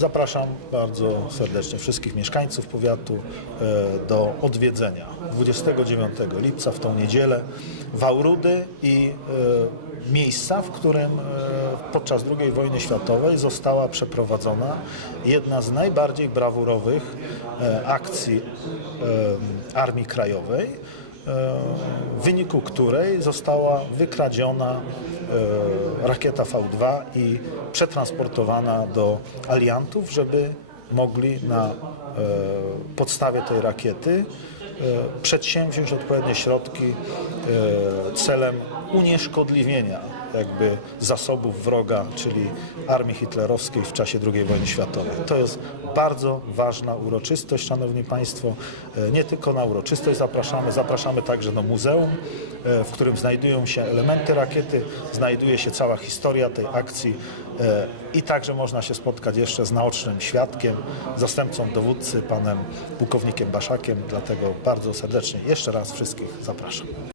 zapraszam bardzo serdecznie wszystkich mieszkańców powiatu e, do odwiedzenia. 29 lipca w tą niedzielę Wałrudy i e, miejsca, w którym e, podczas II wojny światowej została przeprowadzona jedna z najbardziej brawurowych akcji Armii Krajowej, w wyniku której została wykradziona rakieta V2 i przetransportowana do aliantów, żeby mogli na e, podstawie tej rakiety e, przedsięwziąć odpowiednie środki e, celem unieszkodliwienia jakby zasobów wroga, czyli armii hitlerowskiej w czasie II wojny światowej. To jest bardzo ważna uroczystość, Szanowni Państwo. E, Nie tylko na uroczystość zapraszamy, zapraszamy także do muzeum, e, w którym znajdują się elementy rakiety, znajduje się cała historia tej akcji e, i także można się spotkać jeszcze z naocznym świadkiem, zastępcą dowódcy, panem pułkownikiem Baszakiem, dlatego bardzo serdecznie jeszcze raz wszystkich zapraszam.